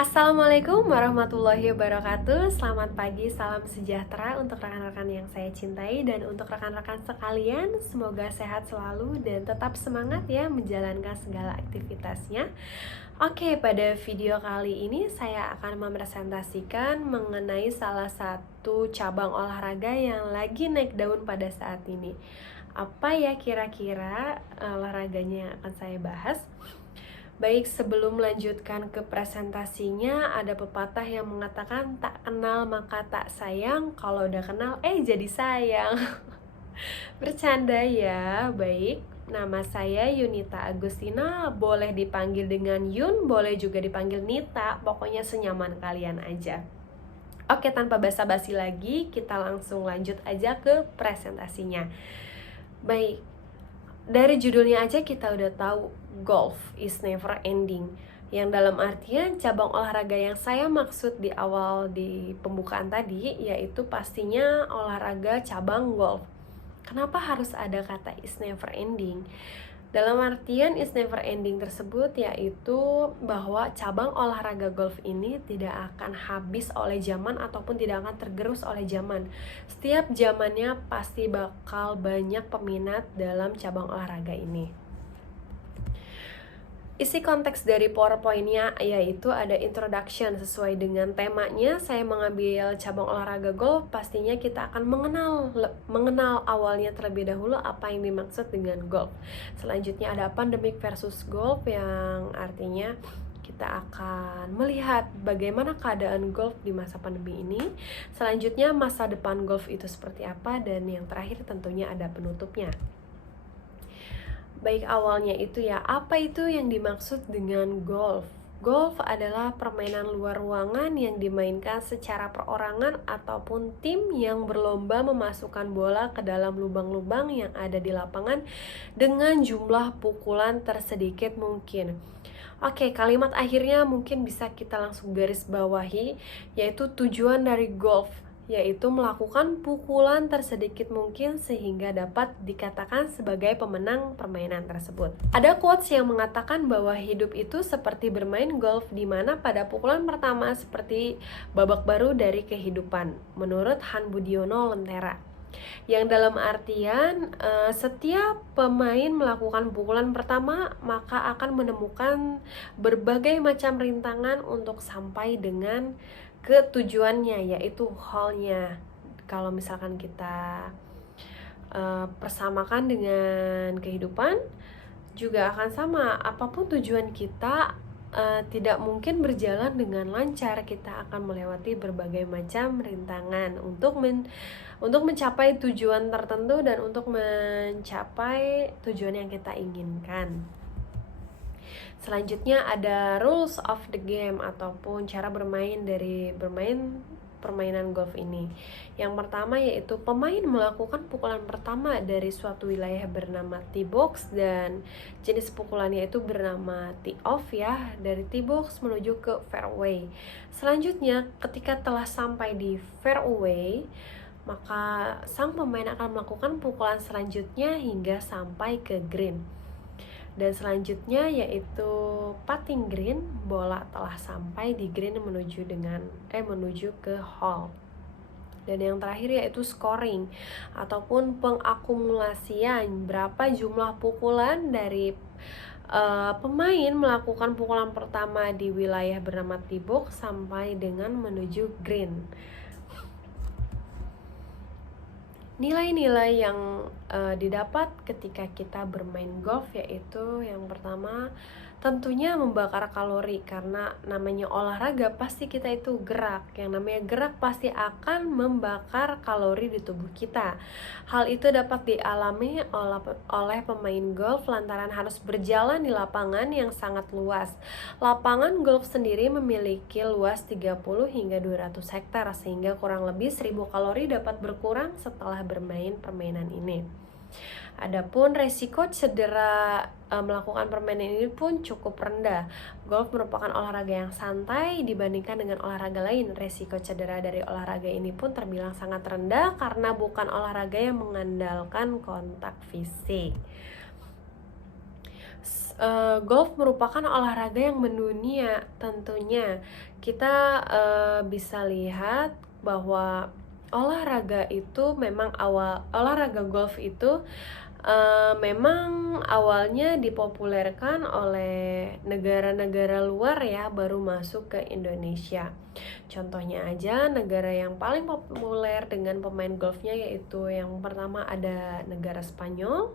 Assalamualaikum warahmatullahi wabarakatuh. Selamat pagi, salam sejahtera untuk rekan-rekan yang saya cintai. Dan untuk rekan-rekan sekalian, semoga sehat selalu dan tetap semangat ya menjalankan segala aktivitasnya. Oke, pada video kali ini saya akan mempresentasikan mengenai salah satu cabang olahraga yang lagi naik daun pada saat ini. Apa ya kira-kira olahraganya yang akan saya bahas? Baik, sebelum melanjutkan ke presentasinya, ada pepatah yang mengatakan tak kenal maka tak sayang, kalau udah kenal jadi sayang. Bercanda ya. Baik, nama saya Yunita Agustina, boleh dipanggil dengan Yun, boleh juga dipanggil Nita, pokoknya senyaman kalian aja. Oke, tanpa basa-basi lagi, kita langsung lanjut aja ke presentasinya. Baik, dari judulnya aja kita udah tahu golf is never ending, yang dalam artian cabang olahraga yang saya maksud di awal di pembukaan tadi yaitu pastinya olahraga cabang golf. Kenapa harus ada kata is never ending? Dalam artian is never ending tersebut yaitu bahwa cabang olahraga golf ini tidak akan habis oleh zaman ataupun tidak akan tergerus oleh zaman. Setiap zamannya pasti bakal banyak peminat dalam cabang olahraga ini. Isi konteks dari PowerPoint-nya yaitu ada introduction sesuai dengan temanya. Saya mengambil cabang olahraga golf, pastinya kita akan mengenal awalnya terlebih dahulu apa yang dimaksud dengan golf. Selanjutnya ada pandemic versus golf, yang artinya kita akan melihat bagaimana keadaan golf di masa pandemi ini. Selanjutnya masa depan golf itu seperti apa, dan yang terakhir tentunya ada penutupnya. Baik, awalnya itu ya, apa itu yang dimaksud dengan golf? Golf adalah permainan luar ruangan yang dimainkan secara perorangan ataupun tim yang berlomba memasukkan bola ke dalam lubang-lubang yang ada di lapangan dengan jumlah pukulan tersedikit mungkin. Oke, kalimat akhirnya mungkin bisa kita langsung garis bawahi, yaitu tujuan dari golf yaitu melakukan pukulan tersedikit mungkin sehingga dapat dikatakan sebagai pemenang permainan tersebut. Ada quotes yang mengatakan bahwa hidup itu seperti bermain golf, di mana pada pukulan pertama seperti babak baru dari kehidupan, menurut Han Budiono Lentera. Yang dalam artian setiap pemain melakukan pukulan pertama maka akan menemukan berbagai macam rintangan untuk sampai dengan ke tujuannya, yaitu hole-nya. Kalau misalkan kita persamakan dengan kehidupan juga akan sama. Apapun tujuan kita tidak mungkin berjalan dengan lancar. Kita akan melewati berbagai macam rintangan untuk mencapai tujuan tertentu dan untuk mencapai tujuan yang kita inginkan. Selanjutnya ada rules of the game ataupun cara bermain dari permainan golf ini. Yang pertama yaitu pemain melakukan pukulan pertama dari suatu wilayah bernama tee box, dan jenis pukulannya itu bernama tee off ya, dari tee box menuju ke fairway. Selanjutnya ketika telah sampai di fairway, maka sang pemain akan melakukan pukulan selanjutnya hingga sampai ke green. Dan selanjutnya yaitu putting green, bola telah sampai di green menuju ke hole. Dan yang terakhir yaitu scoring ataupun pengakumulasian, berapa jumlah pukulan dari pemain melakukan pukulan pertama di wilayah bernama tee box sampai dengan menuju green. Nilai-nilai yang didapat ketika kita bermain golf yaitu yang pertama tentunya membakar kalori, karena namanya olahraga pasti kita itu gerak. Yang namanya gerak pasti akan membakar kalori di tubuh kita. Hal itu dapat dialami oleh pemain golf lantaran harus berjalan di lapangan yang sangat luas. Lapangan golf sendiri memiliki luas 30 hingga 200 hektar, sehingga kurang lebih 1000 kalori dapat berkurang setelah bermain permainan ini. Adapun resiko cedera melakukan permainan ini pun cukup rendah. Golf merupakan olahraga yang santai dibandingkan dengan olahraga lain. Resiko cedera dari olahraga ini pun terbilang sangat rendah karena bukan olahraga yang mengandalkan kontak fisik. Golf merupakan olahraga yang mendunia tentunya. Kita bisa lihat bahwa olahraga golf itu memang awalnya dipopulerkan oleh negara-negara luar ya, baru masuk ke Indonesia. Contohnya aja, negara yang paling populer dengan pemain golfnya yaitu yang pertama ada negara Spanyol,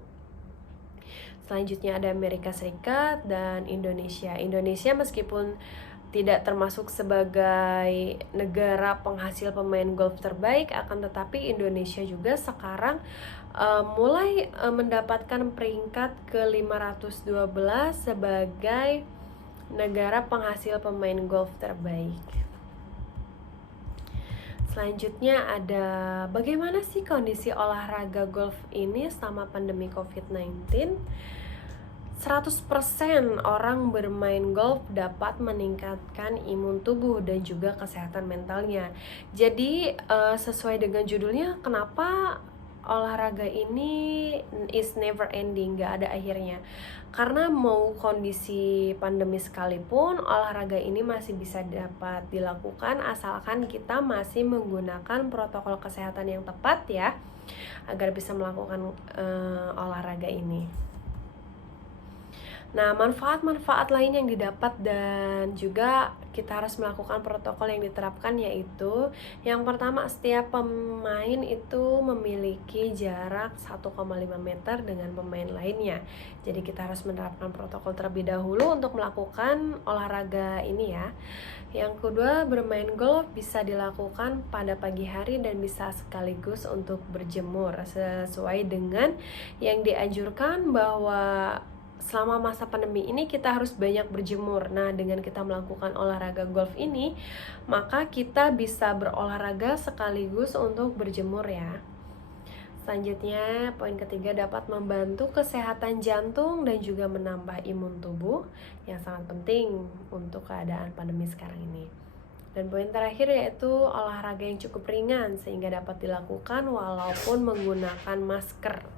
selanjutnya ada Amerika Serikat, dan Indonesia. Indonesia meskipun tidak termasuk sebagai negara penghasil pemain golf terbaik, akan tetapi Indonesia juga sekarang mulai mendapatkan peringkat ke-512 sebagai negara penghasil pemain golf terbaik. Selanjutnya ada bagaimana sih kondisi olahraga golf ini selama pandemi COVID-19? 100% orang bermain golf dapat meningkatkan imun tubuh dan juga kesehatan mentalnya. Jadi sesuai dengan judulnya, kenapa olahraga ini is never ending, gak ada akhirnya. Karena mau kondisi pandemi sekalipun, olahraga ini masih bisa dapat dilakukan asalkan kita masih menggunakan protokol kesehatan yang tepat ya, agar bisa melakukan olahraga ini. Nah, manfaat-manfaat lain yang didapat dan juga kita harus melakukan protokol yang diterapkan yaitu yang pertama, setiap pemain itu memiliki jarak 1,5 meter dengan pemain lainnya. Jadi kita harus menerapkan protokol terlebih dahulu untuk melakukan olahraga ini ya. Yang kedua, bermain golf bisa dilakukan pada pagi hari dan bisa sekaligus untuk berjemur sesuai dengan yang dianjurkan bahwa selama masa pandemi ini kita harus banyak berjemur. Nah, dengan kita melakukan olahraga golf ini, maka kita bisa berolahraga sekaligus untuk berjemur ya. Selanjutnya, poin ketiga, dapat membantu kesehatan jantung dan juga menambah imun tubuh yang sangat penting untuk keadaan pandemi sekarang ini. Dan poin terakhir yaitu olahraga yang cukup ringan sehingga dapat dilakukan walaupun menggunakan masker.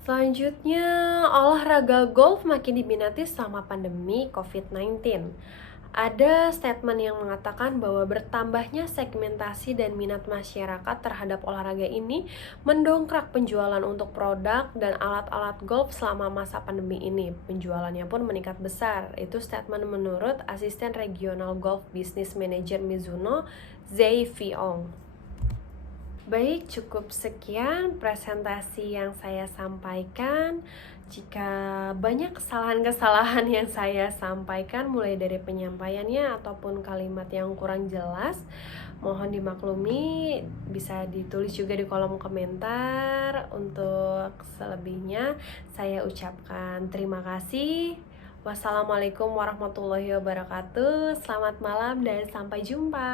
Selanjutnya, olahraga golf makin diminati selama pandemi COVID-19. Ada statement yang mengatakan bahwa bertambahnya segmentasi dan minat masyarakat terhadap olahraga ini mendongkrak penjualan untuk produk dan alat-alat golf selama masa pandemi ini. Penjualannya pun meningkat besar. Itu statement menurut Asisten Regional Golf Business Manager Mizuno, Zai Fiong. Baik, cukup sekian presentasi yang saya sampaikan. Jika banyak kesalahan-kesalahan yang saya sampaikan, mulai dari penyampaiannya ataupun kalimat yang kurang jelas, mohon dimaklumi. Bisa ditulis juga di kolom komentar. Untuk selebihnya, saya ucapkan terima kasih. Wassalamualaikum warahmatullahi wabarakatuh. Selamat malam dan sampai jumpa.